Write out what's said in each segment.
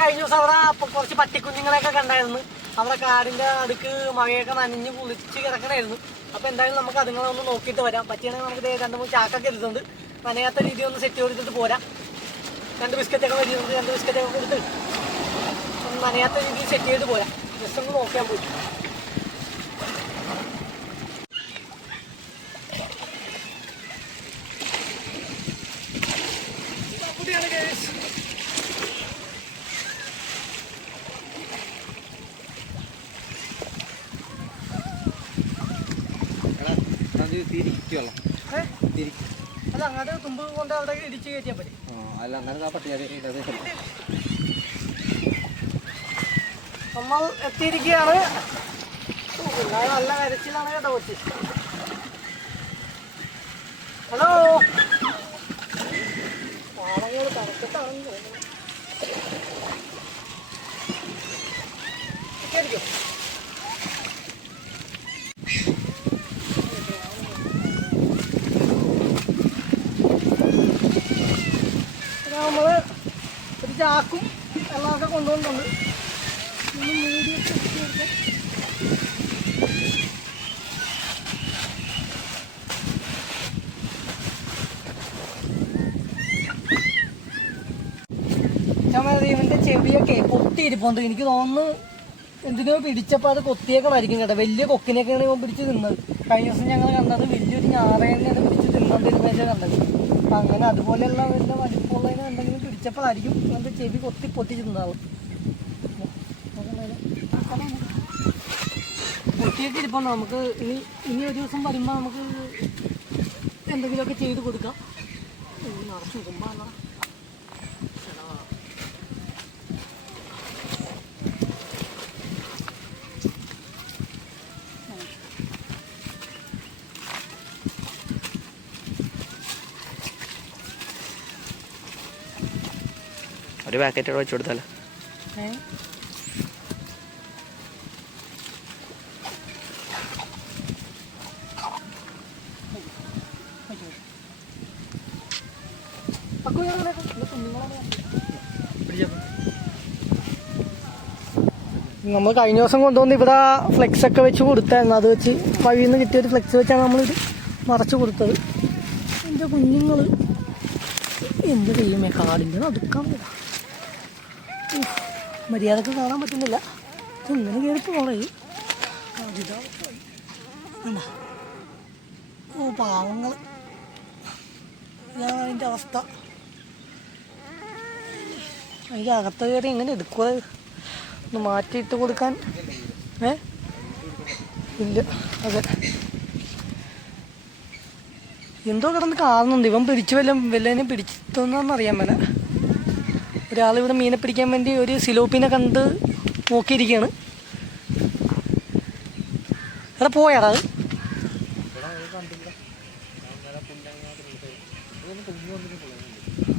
കഴിഞ്ഞ ദിവസം അവിടെ കുറച്ച് പട്ടിക്കുഞ്ഞുങ്ങളെയൊക്കെ കണ്ടായിരുന്നു. അവിടെ കാടിൻ്റെ അടുക്ക് മഴയൊക്കെ നനഞ്ഞ് കുളിച്ച് കിടക്കണമായിരുന്നു. അപ്പോൾ എന്തായാലും നമുക്ക് അതുങ്ങളെ ഒന്ന് നോക്കിയിട്ട് വരാം. പറ്റിയാണെങ്കിൽ നമുക്ക് 2-3 ചാക്കൊക്കെ എടുത്തുണ്ട്. നനയാത്ത രീതി ഒന്ന് സെറ്റ് ചെയ്തിട്ട് പോരാം. 2 ബിസ്ക്കറ്റൊക്കെ വരുന്നുണ്ട്. 2 ബിസ്ക്കറ്റൊക്കെ കൊടുത്ത് നനയാത്ത രീതിയിൽ സെറ്റ് ചെയ്ത് പോരാം. ജസ്റ്റ് ഒന്ന് നോക്കിയാൽ പോയി. അല്ല അങ്ങോട്ട് തുമ്പ് കൊണ്ട് അവിടെ ഇടിച്ച് കയറ്റിയാൽ പറ്റും. നമ്മൾ എത്തിയിരിക്കുകയാണ്. നല്ല കരച്ചിലാണ് കേട്ടോ കൊച്ചി. ഹലോ, പാടങ്ങൾ കരച്ചിട്ടാണെന്ന് തോന്നുന്നു. ശരിക്കും നമ്മൾ ഒരു ചാക്കും വെള്ളമൊക്കെ കൊണ്ടുവന്നിട്ടുണ്ട്. ഇവൻ്റെ ചെവിയൊക്കെ കൊത്തിയിരിപ്പുണ്ട്. എനിക്ക് തോന്നുന്നു എന്തിനോ പിടിച്ചപ്പോൾ അത് കൊത്തിയേക്കണമായിരിക്കും കേട്ടോ. വലിയ കൊക്കിനെയൊക്കെയാണ് ഇവൻ പിടിച്ച് തിന്നത്. കഴിഞ്ഞ ദിവസം ഞങ്ങൾ കണ്ടത് വലിയൊരു ഞാറേനെയാണ് പിടിച്ച് തിന്നോണ്ടിരുന്നതിൻ്റെ കണ്ടത്. അപ്പം അങ്ങനെ അതുപോലെയുള്ള വല്ല വലിപ്പമുള്ളതിനെ എന്തെങ്കിലും പിടിച്ചപ്പോഴായിരിക്കും ഇവൻ്റെ ചെവി പൊട്ടി തിന്നാവും. പൊട്ടിയൊക്കെ ഇരിപ്പുണ്ട്. നമുക്ക് ഇനി ഒരു ദിവസം വരുമ്പോൾ നമുക്ക് എന്തെങ്കിലുമൊക്കെ ചെയ്ത് കൊടുക്കാം. നിറച്ച് കുമ്പാണ്. ഒരു പാക്കറ്റ് വെച്ച് കൊടുത്താലോ? നമ്മൾ കഴിഞ്ഞ ദിവസം കൊണ്ടുവന്ന് ഇവിടെ ഫ്ലെക്സ് ഒക്കെ വെച്ച് കൊടുത്തായിരുന്നു. അത് വെച്ച് വഴിയിൽ നിന്ന് കിട്ടിയൊരു ഫ്ലെക്സ് വെച്ചാണ് നമ്മളിത് മറച്ചു കൊടുത്തത്. എൻ്റെ കുഞ്ഞുങ്ങൾ എന്ത് ചെയ്യുമേ, കാടിൻ്റെ നടുക്കാൻ വരാം. മര്യാദക്ക് കാണാൻ പറ്റുന്നില്ല. ഇങ്ങനെ കയറി പോണേ. ഓ പാവങ്ങൾ, ഇതാണ് അതിൻ്റെ അവസ്ഥ. അതിൻ്റെ അകത്ത് കയറി എങ്ങനെ എടുക്കുക? ഒന്ന് മാറ്റിയിട്ട് കൊടുക്കാൻ ഇല്ല. അതെ, എന്തോ കിടന്ന് കാണുന്നുണ്ട്. ഇവൻ പിടിച്ചു വല്ലതിനെ പിടിച്ചോന്നറിയാൻ മേല. ഒരാളിവിടെ മീനെ പിടിക്കാൻ വേണ്ടി ഒരു സിലോപ്പിനെ കണ്ട് നോക്കിയിരിക്കുകയാണ്. അവിടെ പോയാടാ അത്?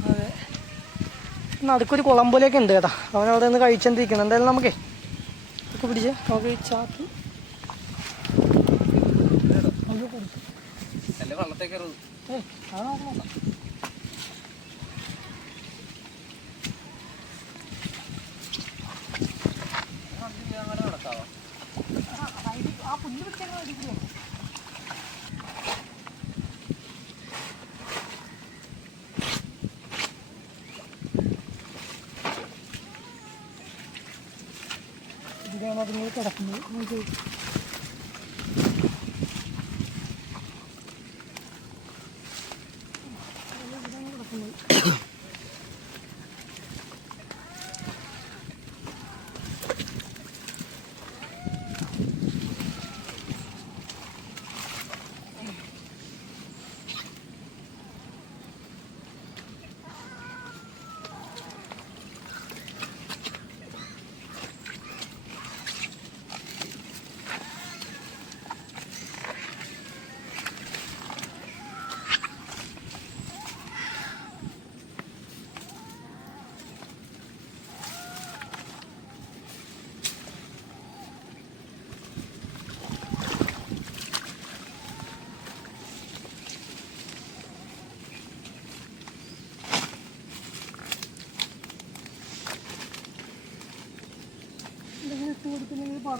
അതെ, നടുക്കൊരു കുളം പോലെയൊക്കെ ഉണ്ട് കേട്ടാ. അവനവിടെ നിന്ന് കഴിച്ചോണ്ടിരിക്കണം. എന്തായാലും നമുക്കേ ഒക്കെ പിടിച്ച് നമുക്ക് ചാക്കി അത് നോക്കണം. ആ പുല്ല് പിടിക്കാൻ അടിപൊളിയാണ്. ഇതിലാണ് അതിങ്ങൾ കിടക്കുന്നത്.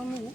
പറന്നു പോകും.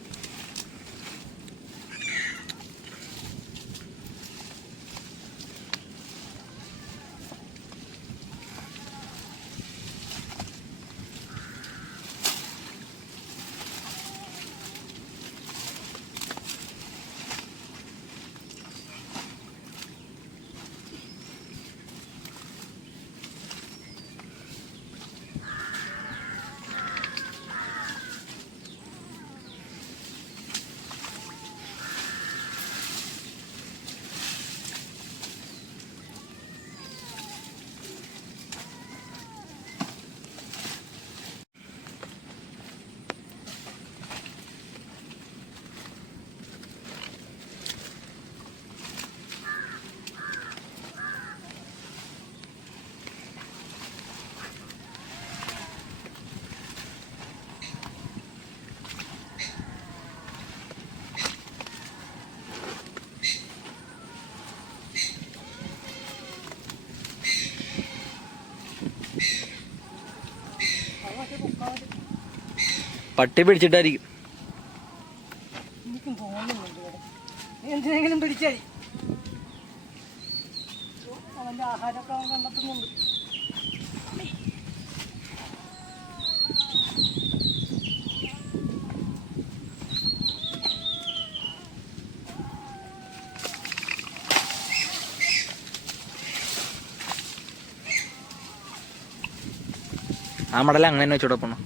പട്ടി പിടിച്ചിട്ടായിരിക്കും. എനിക്കും തോന്നുന്നുണ്ട് എന്തിനെങ്കിലും പിടിച്ചായി അവൻ്റെ ആഹാരമൊക്കെ അവൻ കണ്ടെത്തുന്നുണ്ട്. ആ മടല അങ്ങനെ വെച്ചോടെ പോണം.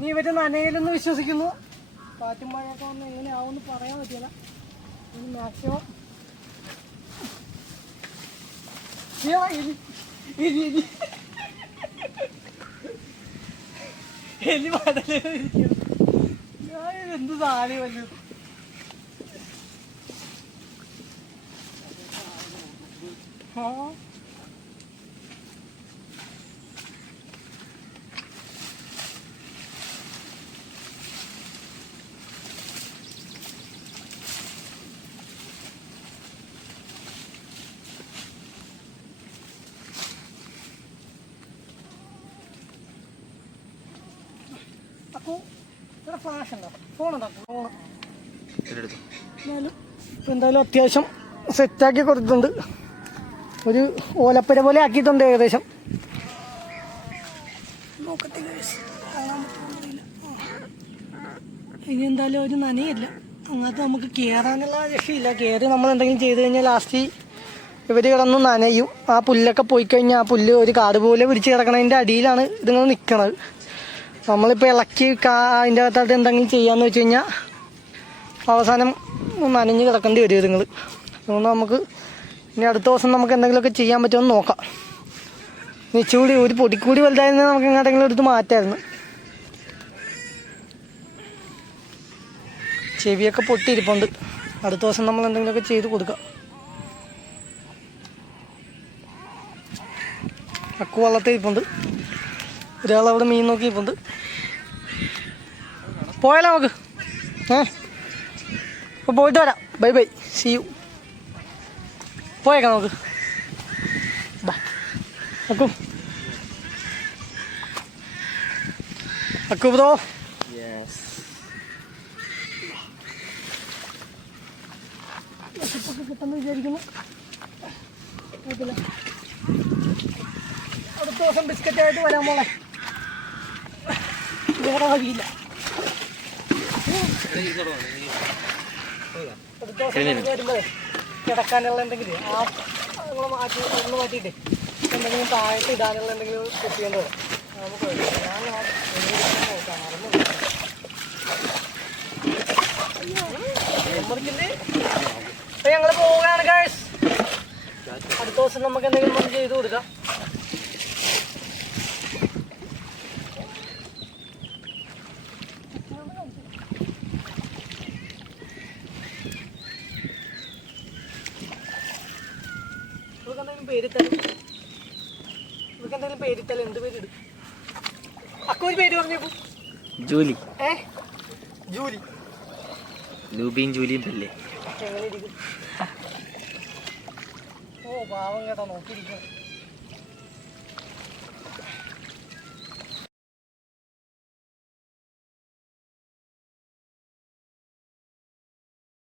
നീ ഇവര് നനയിലെന്ന് വിശ്വസിക്കുന്നു. കാറ്റും മഴയൊക്കെ വന്ന് എങ്ങനെയാവുമെന്ന് പറയാൻ പറ്റില്ല. മാക്സിമം എലി മടലിരിക്കുന്നു. ഞാൻ എന്ത് സാധനം വല്ലത്. ആ അപ്പോൾ ഇവിടെ ഫ്ലാഷ് ഉണ്ടോ? ഫോണുണ്ടോ? ഫോണ് ഇപ്പം എന്തായാലും അത്യാവശ്യം സെറ്റാക്കി കൊടുത്തിട്ടുണ്ട്. ഒരു ഓലപ്പുര പോലെ ആക്കിയിട്ടുണ്ട് ഏകദേശം. നോക്കട്ടെ ഇനി എന്തായാലും ഒരു നനയില്ല. അങ്ങനത്തെ നമുക്ക് കയറാനുള്ള രക്ഷയില്ല. കയറി നമ്മൾ എന്തെങ്കിലും ചെയ്ത് കഴിഞ്ഞാൽ ലാസ്റ്റ് ഇവർ കിടന്ന് നനയും. ആ പുല്ലൊക്കെ പോയി കഴിഞ്ഞാൽ ആ പുല്ല് ഒരു കാട് പോലെ പിടിച്ച് കിടക്കണതിൻ്റെ അടിയിലാണ് ഇതുങ്ങൾ നിൽക്കണത്. നമ്മളിപ്പോൾ ഇളക്കി അതിൻ്റെ അകത്തായിട്ട് എന്തെങ്കിലും ചെയ്യാമെന്ന് വെച്ച് കഴിഞ്ഞാൽ അവസാനം നനഞ്ഞ് കിടക്കേണ്ടി വരും ഇതുങ്ങൾ. അതുകൊണ്ട് നമുക്ക് ഇനി അടുത്ത ദിവസം നമുക്ക് എന്തെങ്കിലുമൊക്കെ ചെയ്യാൻ പറ്റുമെന്ന് നോക്കാം. ഇച്ചിരി ഒരു പൊടിക്കൂടി വലുതായിരുന്നെങ്കിൽ നമുക്ക് എങ്ങോട്ടെങ്കിലും എടുത്ത് മാറ്റായിരുന്നു. ചെവിയൊക്കെ പൊട്ടിയിരിപ്പുണ്ട്. അടുത്ത ദിവസം നമ്മൾ എന്തെങ്കിലുമൊക്കെ ചെയ്ത് കൊടുക്കാം. അക്കു വള്ളത്തിൽ ഇരിപ്പുണ്ട്. ഒരാളവിടെ മീൻ നോക്കി ഇരിപ്പുണ്ട്. പോയാലോ നമുക്ക്? അപ്പോൾ പോയിട്ട് വരാം. Bye bye, see you. പോയേക്കാം നമുക്ക്. ബാ അക്കു. അക്കു ബ്രോ. കിട്ടുമെന്ന് വിചാരിക്കുന്നു. അടുത്ത ദിവസം ബിസ്ക്കറ്റായിട്ട് വരാൻ മോളെ. വേറെ വഴിയില്ല. അടുത്ത ദിവസം വരുമ്പോഴേ കിടക്കാനുള്ള എന്തെങ്കിലും നിങ്ങൾ മാറ്റിയിട്ട് എന്തെങ്കിലും താഴത്ത് ഇടാനുള്ള എന്തെങ്കിലും കുത്തിയേണ്ടത് നമുക്ക് ഞാൻ ഞങ്ങൾ പോവുകയാണ് ഗൈസ്. അടുത്ത ദിവസം നമുക്ക് എന്തെങ്കിലും ഒന്ന് ചെയ്ത് കൊടുക്കാം. പേരിട്ടാലും ഇവർക്ക് എന്തെങ്കിലും പേരിട്ടാലും എന്ത് പേരിടും? അക്ക ഒരു പേര് പറഞ്ഞേക്കും. ജൂലി. ജൂലി. ലൂബിയും ജൂലിയും അല്ലേ? എങ്ങനെ ഇരിക്കും? ഓ പാവം കേട്ടോ, നോക്കിയിരിക്കണം.